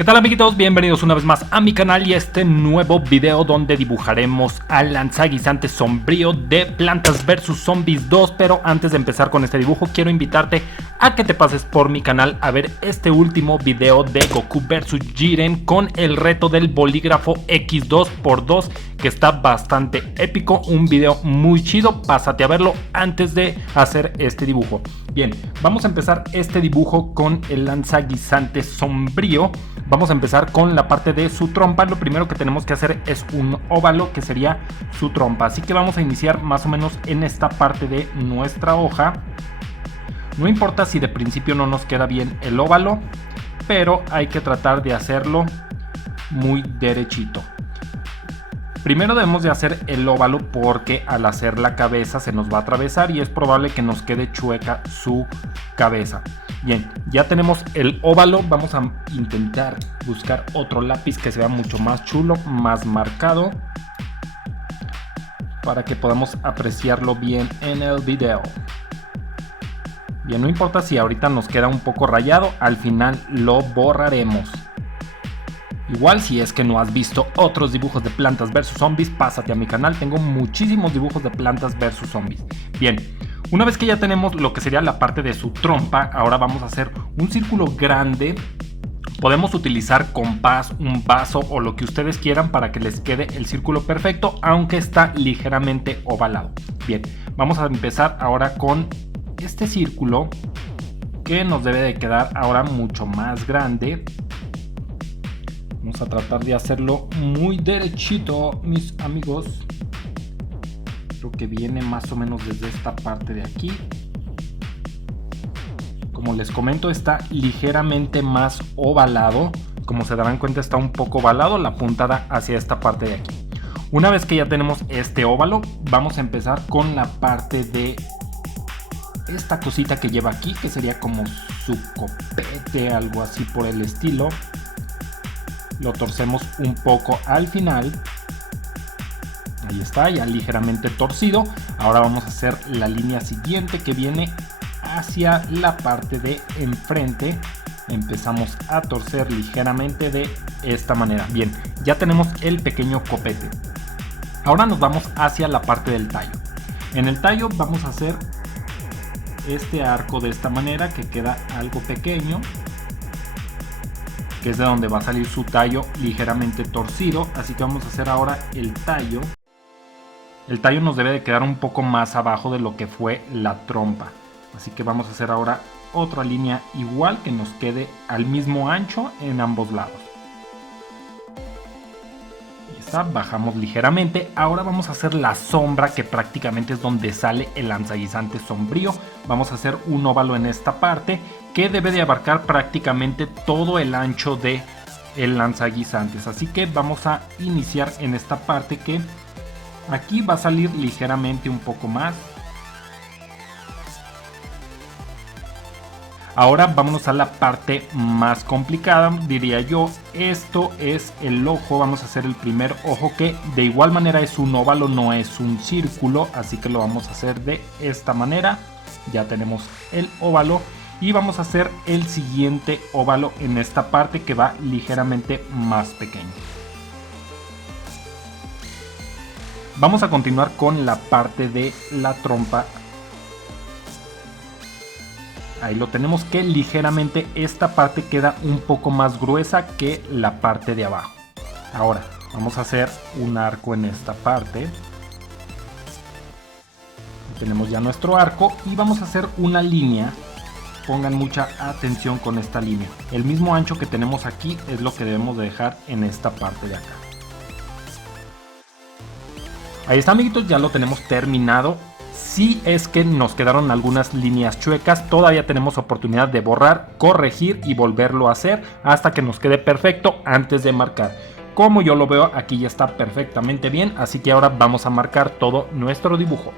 ¿Qué tal, amiguitos? Bienvenidos una vez más a mi canal y a este nuevo video donde dibujaremos al lanzaguisante sombrío de Plantas vs Zombies 2. Pero antes de empezar con este dibujo quiero invitarte a que te pases por mi canal a ver este último video de Goku vs Jiren con el reto del bolígrafo X2×2, que está bastante épico, un video muy chido. Pásate a verlo antes de hacer este dibujo. Bien, vamos a empezar este dibujo con el lanzaguisante sombrío. Vamos a empezar con la parte de su trompa. Lo primero que tenemos que hacer es un óvalo, que sería su trompa. Así que vamos a iniciar más o menos en esta parte de nuestra hoja. No importa si de principio no nos queda bien el óvalo, pero hay que tratar de hacerlo muy derechito. Primero debemos de hacer el óvalo porque al hacer la cabeza se nos va a atravesar y es probable que nos quede chueca su cabeza. Bien, ya tenemos el óvalo. Vamos a intentar buscar otro lápiz que sea mucho más chulo, más marcado, para que podamos apreciarlo bien en el video. Bien, no importa si ahorita nos queda un poco rayado, al final lo borraremos. Igual, si es que no has visto otros dibujos de Plantas vs Zombies, pásate a mi canal, tengo muchísimos dibujos de Plantas vs Zombies. Bien, una vez que ya tenemos lo que sería la parte de su trompa, ahora vamos a hacer un círculo grande. Podemos utilizar compás, un vaso o lo que ustedes quieran para que les quede el círculo perfecto, aunque está ligeramente ovalado. Bien, vamos a empezar ahora con este círculo, que nos debe de quedar ahora mucho más grande. Vamos a tratar de hacerlo muy derechito, mis amigos. Creo que viene más o menos desde esta parte de aquí. Como les comento, está ligeramente más ovalado. Como se darán cuenta, está un poco ovalado la puntada hacia esta parte de aquí. Una vez que ya tenemos este óvalo, vamos a empezar con la parte de esta cosita que lleva aquí, que sería como su copete, algo así por el estilo. Lo torcemos un poco al final. Ahí está, ya ligeramente torcido. Ahora vamos a hacer la línea siguiente, que viene hacia la parte de enfrente. Empezamos a torcer ligeramente de esta manera. Bien, ya tenemos el pequeño copete. Ahora nos vamos hacia la parte del tallo. En el tallo vamos a hacer este arco de esta manera, que queda algo pequeño, que es de donde va a salir su tallo ligeramente torcido. Así que vamos a hacer ahora el tallo. El tallo nos debe de quedar un poco más abajo de lo que fue la trompa. Así que vamos a hacer ahora otra línea igual, que nos quede al mismo ancho en ambos lados. Ahí está, bajamos ligeramente. Ahora vamos a hacer la sombra, que prácticamente es donde sale el lanzaguisante sombrío. Vamos a hacer un óvalo en esta parte, que debe de abarcar prácticamente todo el ancho de el lanzaguisantes. Así que vamos a iniciar en esta parte, que aquí va a salir ligeramente un poco más. Ahora vámonos a la parte más complicada, diría yo. Esto es el ojo. Vamos a hacer el primer ojo, que de igual manera es un óvalo, no es un círculo, así que lo vamos a hacer de esta manera. Ya tenemos el óvalo. Y vamos a hacer el siguiente óvalo en esta parte, que va ligeramente más pequeño. Vamos a continuar con la parte de la trompa. Ahí lo tenemos, que ligeramente esta parte queda un poco más gruesa que la parte de abajo. Ahora vamos a hacer un arco en esta parte. Tenemos ya nuestro arco y vamos a hacer una línea. Pongan mucha atención con esta línea. El mismo ancho que tenemos aquí es lo que debemos de dejar en esta parte de acá. Ahí está, amiguitos, ya lo tenemos terminado. Si es que nos quedaron algunas líneas chuecas, todavía tenemos oportunidad de borrar, corregir y volverlo a hacer hasta que nos quede perfecto antes de marcar. Como yo lo veo, aquí ya está perfectamente bien, así que ahora vamos a marcar todo nuestro dibujo.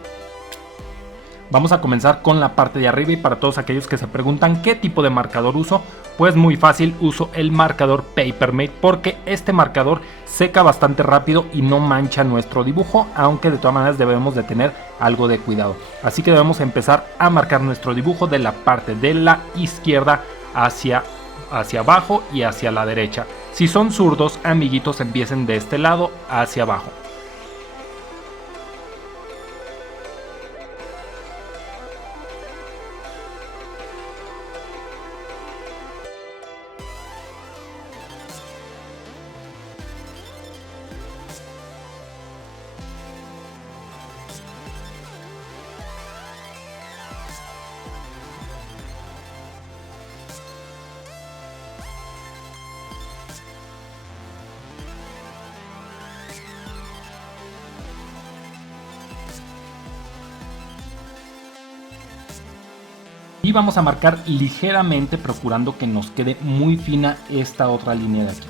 Vamos a comenzar con la parte de arriba, y para todos aquellos que se preguntan qué tipo de marcador uso, pues muy fácil, uso el marcador Papermate, porque este marcador seca bastante rápido y no mancha nuestro dibujo, aunque de todas maneras debemos de tener algo de cuidado. Así que debemos empezar a marcar nuestro dibujo de la parte de la izquierda hacia hacia abajo y hacia la derecha. Si son zurdos, amiguitos, empiecen de este lado hacia abajo. Y vamos a marcar ligeramente, procurando que nos quede muy fina esta otra línea de aquí.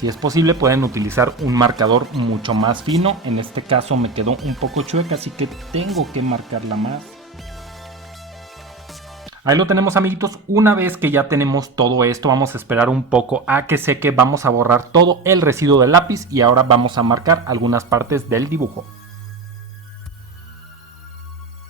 Si es posible, pueden utilizar un marcador mucho más fino. En este caso me quedó un poco chueca, así que tengo que marcarla más. Ahí lo tenemos, amiguitos. Una vez que ya tenemos todo esto, vamos a esperar un poco a que seque. Vamos a borrar todo el residuo del lápiz y ahora vamos a marcar algunas partes del dibujo.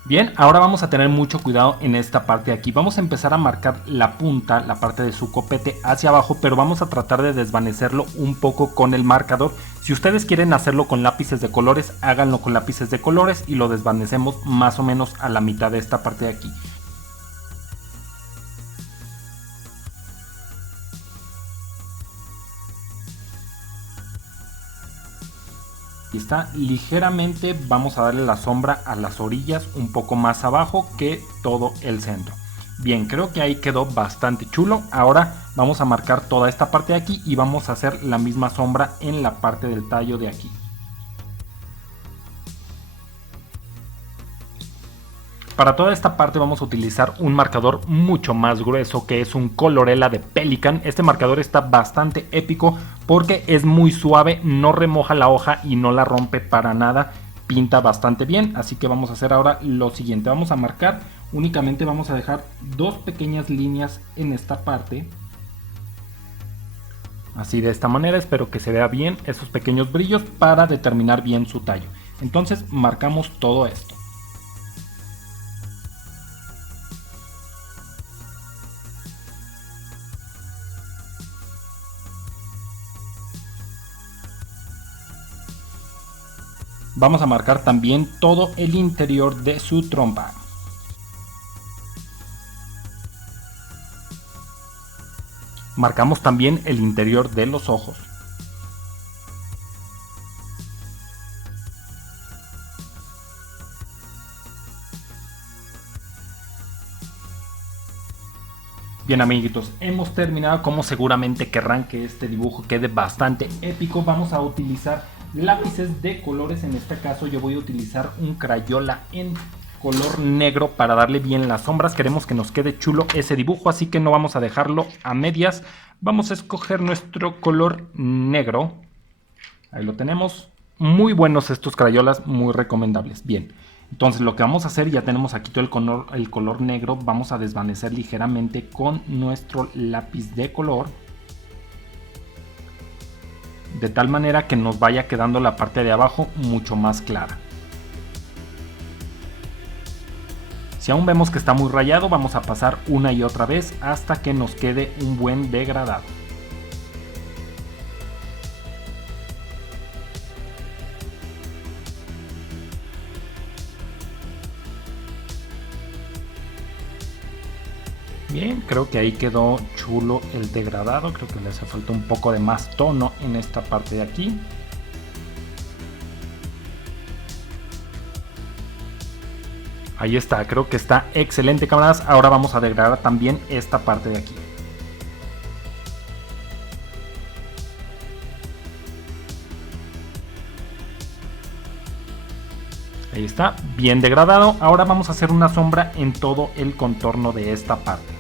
Bien, ahora vamos a tener mucho cuidado en esta parte de aquí. Vamos a empezar a marcar la punta, la parte de su copete hacia abajo, pero vamos a tratar de desvanecerlo un poco con el marcador. Si ustedes quieren hacerlo con lápices de colores, háganlo con lápices de colores y lo desvanecemos más o menos a la mitad de esta parte de aquí. Y está ligeramente, vamos a darle la sombra a las orillas un poco más abajo que todo el centro. Bien, creo que ahí quedó bastante chulo. Ahora vamos a marcar toda esta parte de aquí y vamos a hacer la misma sombra en la parte del tallo de aquí. Para toda esta parte vamos a utilizar un marcador mucho más grueso, que es un Colorela de Pelikan. Este marcador está bastante épico porque es muy suave, no remoja la hoja y no la rompe para nada. Pinta bastante bien, así que vamos a hacer ahora lo siguiente. Vamos a marcar, únicamente vamos a dejar dos pequeñas líneas en esta parte. Así, de esta manera, espero que se vea bien esos pequeños brillos para determinar bien su tallo. Entonces marcamos todo esto. Vamos a marcar también todo el interior de su trompa. Marcamos también el interior de los ojos. Bien, amiguitos, hemos terminado. Como seguramente querrán que este dibujo quede bastante épico, vamos a utilizar lápices de colores. En este caso yo voy a utilizar un Crayola en color negro para darle bien las sombras. Queremos que nos quede chulo ese dibujo, así que no vamos a dejarlo a medias. Vamos a escoger nuestro color negro. Ahí lo tenemos. Muy buenos estos Crayolas, muy recomendables. Bien, entonces lo que vamos a hacer, ya tenemos aquí todo el color negro. Vamos a desvanecer ligeramente con nuestro lápiz de color, de tal manera que nos vaya quedando la parte de abajo mucho más clara. Si aún vemos que está muy rayado, vamos a pasar una y otra vez hasta que nos quede un buen degradado. Bien, creo que ahí quedó chulo el degradado. Creo que le hace falta un poco de más tono en esta parte de aquí. Ahí está, creo que está excelente, camaradas. Ahora vamos a degradar también esta parte de aquí. Ahí está, bien degradado. Ahora vamos a hacer una sombra en todo el contorno de esta parte.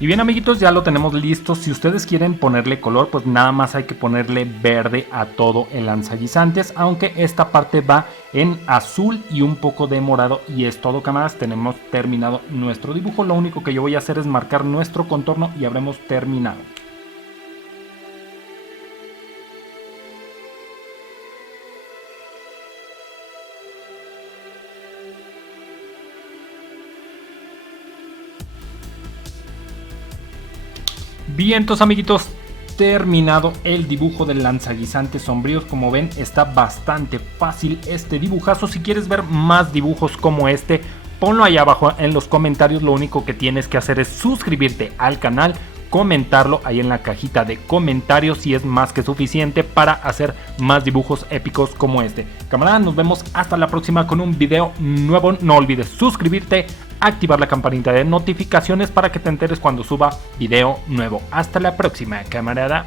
Y bien amiguitos, ya lo tenemos listo. Si ustedes quieren ponerle color, pues nada más hay que ponerle verde a todo el lanzaguisantes, aunque esta parte va en azul y un poco de morado. Y es todo, camaradas, tenemos terminado nuestro dibujo. Lo único que yo voy a hacer es marcar nuestro contorno y habremos terminado. Bien, entonces amiguitos, terminado el dibujo del lanzaguisantes sombríos. Como ven, está bastante fácil este dibujazo. Si quieres ver más dibujos como este, ponlo ahí abajo en los comentarios. Lo único que tienes que hacer es suscribirte al canal, comentarlo ahí en la cajita de comentarios y es más que suficiente para hacer más dibujos épicos como este. Camaradas, nos vemos hasta la próxima con un video nuevo. No olvides suscribirte, activar la campanita de notificaciones para que te enteres cuando suba video nuevo. Hasta la próxima, camarada.